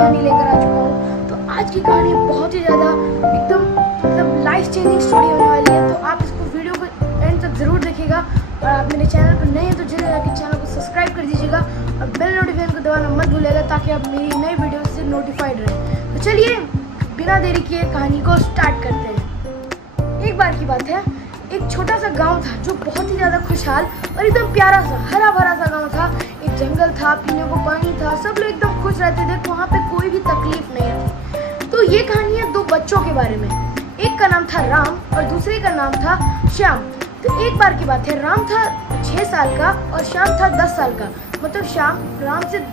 कहानी लेकर आ चुका हूँ। तो आज की कहानी बहुत ही ज़्यादा एकदम मतलब लाइफ चेंजिंग स्टोरी होने वाली है। तो आप इसको वीडियो को एंड तक ज़रूर देखिएगा। और आप मेरे चैनल पर नए हैं तो जल्दी जाकर चैनल को सब्सक्राइब कर दीजिएगा और बेल नोटिफिकेशन को दबाना मत भूलिएगा ताकि आप मेरी नई वीडियो से नोटिफाइड रहें। तो चलिए बिना देरी किए कहानी को स्टार्ट करते हैं। एक बार की बात है, एक छोटा सा गांव था जो बहुत ही ज़्यादा खुशहाल और एकदम प्यारा सा हरा भरा सा गांव था। एक जंगल था, पीने को पानी था, सब लोग एकदम खुश रहते थे, वहाँ पे कोई भी तकलीफ नहीं थी। तो ये कहानी है दो बच्चों के बारे में। एक का नाम था राम और दूसरे का नाम था श्याम। तो एक बार की बात है, राम था 6 साल का और श्याम था 10 साल का। मतलब श्याम राम से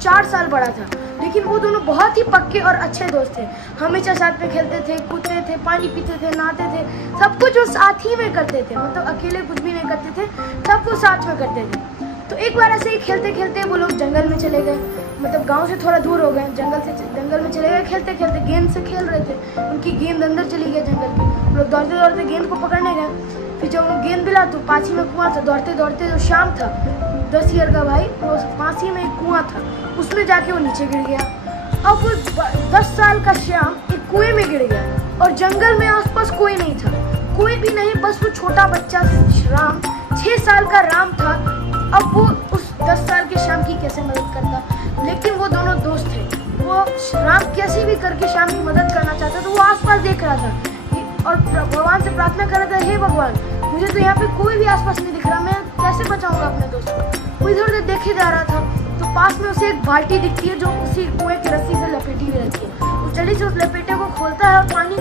4 साल बड़ा था, लेकिन वो दोनों बहुत ही पक्के और अच्छे दोस्त थे। हमेशा साथ में खेलते थे, कूदते थे, पानी पीते थे, नहाते थे, सब कुछ वो साथ ही में करते थे। मतलब अकेले कुछ भी नहीं करते थे, सब वो साथ में करते थे। तो एक बार ऐसे ही खेलते खेलते वो लोग जंगल में चले गए। मतलब गांव से थोड़ा दूर हो गए, जंगल में चले गए। खेलते खेलते गेंद से खेल रहे थे, उनकी गेंद अंदर चली गई जंगल की। वो लोग दौड़ते दौड़ते गेंद को पकड़ने गए। फिर जब वो गेंद मिला तो पास ही में कुआं था। दौड़ते दौड़ते जो श्याम था 10 ईयर का भाई, वो पास ही में एक कुआं था, उसमें जाके वो नीचे गिर गया। अब वो 10 साल का श्याम एक कुएं में गिर गया और जंगल में आसपास कोई नहीं था, कोई भी नहीं, बस वो छोटा बच्चा राम, 6 साल का राम था। अब वो उस 10 साल के श्याम की कैसे मदद करता, लेकिन वो दोनों दोस्त थे। वो राम कैसे भी करके श्याम की मदद करना चाहता, तो वो आसपास देख रहा था और भगवान से प्रार्थना कर रहा था, हे भगवान, मुझे तो यहाँ पे कोई भी आसपास नहीं दिख रहा, मैं कैसे बचाऊंगा अपने दोस्त को। वो इधर उधर देखे जा रहा था तो पास में उसे एक बाल्टी दिखती है जो उसी कुएं की रस्सी से लपेटी हुई रहती है। वो जल्दी से उस लपेटे को खोलता है और पानी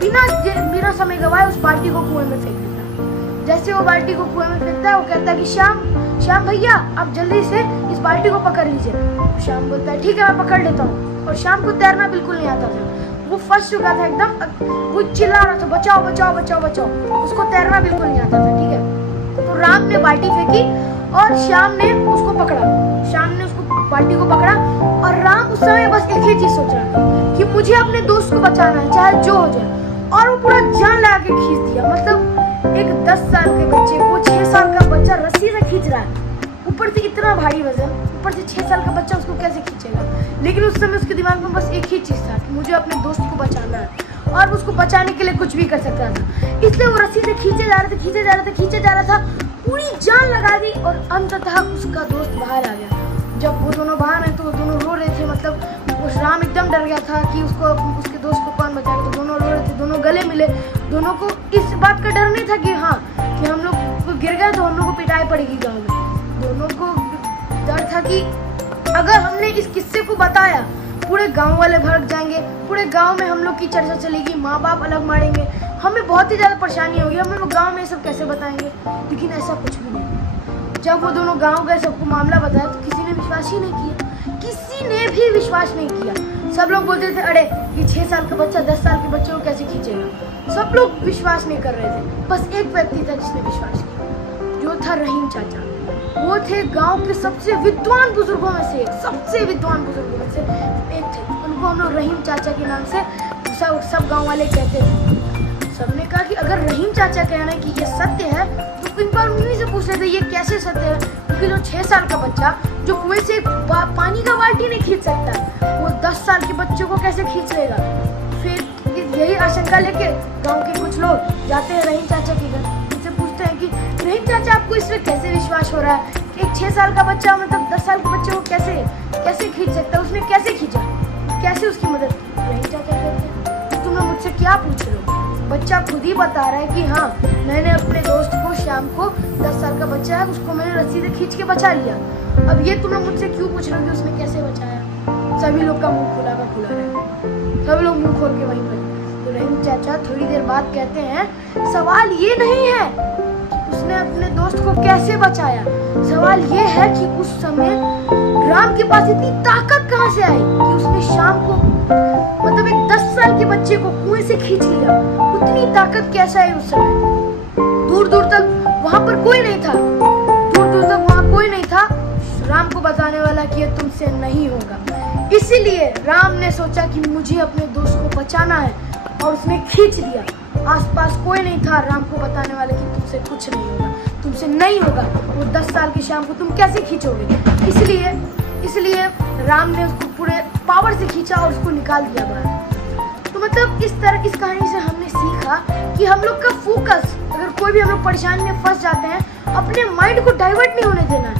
बिना समय गवाए उस बाल्टी को कुएं में फेंक देता है। जैसे वो बाल्टी को कुएं में फेंकता है, वो कहता है कि श्याम भैया, आप जल्दी से इस बाल्टी को पकड़ लीजिए। श्याम बोलता है ठीक है, मैं पकड़ लेता हूँ। और श्याम को तैरना बिल्कुल नहीं आता था, वो फंस चुका था एकदम। वो चिल्ला रहा था, बचाओ बचाओ बचाओ बचाओ, उसको तैरना बिल्कुल नहीं आता था। ठीक है, तो राम ने बाल्टी फेंकी और श्याम ने उसको पकड़ा। श्याम ने उसको बाल्टी को पकड़ा और राम उस समय बस एक ही चीज सोच रहा था कि मुझे अपने दोस्त को बचाना है, चाहे जो हो जाए। और वो पूरा जान लगा के खींच दिया। मतलब एक 10 साल के बच्चे को 6 साल का बच्चा रस्सी से खींच रहा है, ऊपर से इतना भारी वजन, ऊपर से 6 साल का बच्चा उसको कैसे खींचेगा। लेकिन उस समय उसके दिमाग में बस एक ही चीज था कि मुझे अपने दोस्त को बचाना है, और उसको बचाने के लिए कुछ भी कर सकता था। इसलिए वो रस्सी से खींचे जा रहा था, पूरी जान लगा दी और अंततः उसका दोस्त बाहर आ गया। जब वो दोनों बाहर आए तो वो दोनों रो रहे थे। मतलब उस राम एकदम डर गया था कि उसके दोस्त को कौन बचाएगा। तो दोनों रो रहे थे, दोनों गले मिले। दोनों को इस बात का डर नहीं था कि हाँ कि हम लोग गिर गए तो हम लोग को पिटाई पड़ेगी गाँव में। दोनों को डर था कि अगर हमने इस किस्से को बताया, पूरे गांव वाले भड़क जाएंगे, पूरे गांव में हम लोग की चर्चा चलेगी, माँ बाप अलग मारेंगे, हमें बहुत ही ज़्यादा परेशानी होगी, हम लोग गांव में सब कैसे बताएंगे। लेकिन ऐसा कुछ भी नहीं। जब वो दोनों गांव गए, सबको मामला बताया तो किसी ने विश्वास ही नहीं किया, किसी ने भी विश्वास नहीं किया। सब लोग बोलते थे अरे ये 6 साल का बच्चा 10 साल के बच्चे को कैसे खींचेगा। सब लोग विश्वास नहीं कर रहे थे। बस एक व्यक्ति था जिसने विश्वास किया, जो था रहीम चाचा। वो थे गांव के सबसे विद्वान बुजुर्गों में से एक, सबसे विद्वान बुजुर्गों में से एक थे। उनको हम लोग रहीम चाचा के नाम से सब गांव वाले कहते थे। सबने कहा कि अगर रहीम चाचा कहना है कि ये सत्य है तो एक बार उन्हीं से पूछ लेते ये कैसे सत्य है। क्योंकि जो 6 साल का बच्चा जो कुएं से पानी का बाल्टी नहीं खींच सकता, वो 10 साल के बच्चों को कैसे खींच लेगा। फिर यही आशंका लेके गाँव के कुछ लोग जाते हैं रहीम चाचा के घर, पूछते हैं कि रहीम चाचा आपको इसमें कैसे विश्वास हो रहा है, एक 6 साल का बच्चा मतलब 10 साल के बच्चे को कैसे खींच सकता है, उसने कैसे खींचा, कैसे उसकी मदद की। रहीम चाचा कहते हैं तुम लोग मुझसे क्या पूछ रहे हो, बच्चा खुद ही बता रहा है कि हाँ मैंने अपने दोस्त को, श्याम को, 10 साल का बच्चा है, उसको मैंने रस्सी से खींच के बचा लिया। अब ये तुम लोग मुझसे क्यों पूछ रहे हो कि उसने कैसे बचाया। सभी लोग का मुंह खुला रहा, सब लोग मुंह खोल के वहीं पर। तो रहीम चाचा थोड़ी देर बाद कहते हैं सवाल ये नहीं है उसने अपने दोस्त को कैसे बचाया, सवाल ये है कि उस समय राम के पास इतनी ताकत कहां से आई कि उसने श्याम को, मतलब एक 10 साल के बच्चे को कुएं से खींच लिया। उतनी ताकत कैसे आई उस समय। दूर दूर तक वहां पर कोई नहीं था, राम को बताने वाला कि ये तुमसे नहीं होगा। इसीलिए राम ने सोचा कि मुझे अपने दोस्त को बचाना है और उसने खींच लिया। आसपास कोई नहीं था राम को बताने वाला कि तुमसे कुछ नहीं होगा, तुमसे नहीं होगा। वो 10 साल के श्याम को तुम कैसे खींचोगे। इसलिए राम ने उसको पूरे पावर से खींचा और उसको निकाल दिया बाहर। तो मतलब इस कहानी से हमने सीखा कि हम लोग का फोकस, अगर कोई भी हम लोग परेशानी में फंस जाते हैं, अपने माइंड को डाइवर्ट नहीं होने देना है,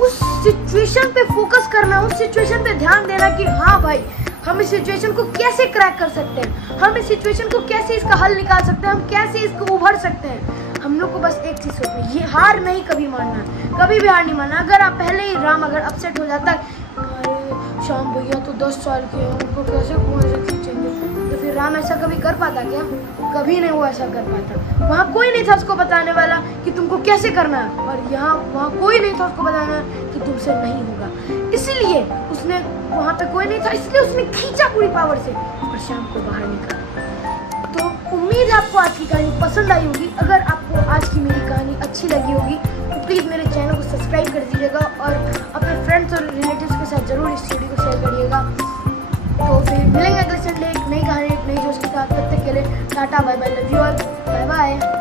उस सिचुएशन पे फोकस करना, उस सिचुएशन पे ध्यान देना कि हाँ भाई हम इस सिचुएशन को कैसे क्रैक कर सकते हैं, हम इस सिचुएशन को कैसे इसका हल निकाल सकते हैं, हम कैसे इसको उभर सकते हैं। हम लोग को बस एक चीज़ सोचना, ये हार नहीं कभी मानना, कभी भी हार नहीं मानना। अगर आप पहले ही अगर अपसेट हो जाता है, अरे श्याम भैया तो 10 साल के हैं, उनको कैसे कुएं से खींचेंगे, तो फिर राम ऐसा कभी कर पाता क्या? कभी नहीं वो ऐसा कर पाता। वहाँ कोई नहीं था उसको बताने वाला कि तुमको कैसे करना है, और वहाँ कोई नहीं था उसको बताना कि तुमसे नहीं होगा। इसलिए उसने वहाँ पे कोई नहीं था, इसलिए उसने खींचा पूरी पावर से और श्याम को बाहर निकाला। तो उम्मीद है आपको आज की कहानी पसंद आई होगी। अगर आपको आज की मेरी कहानी अच्छी लगी होगी तो प्लीज़ मेरे चैनल को सब्सक्राइब कर दीजिएगा और अपने फ्रेंड्स और रिलेटिव्स के साथ ज़रूर इस वीडियो को शेयर करिएगा। तो फिर मिलेंगे अगले संडे एक नई कहानी, एक नई जोश के साथ। तब तक के लिए टाटा, bye bye, love you all, bye bye.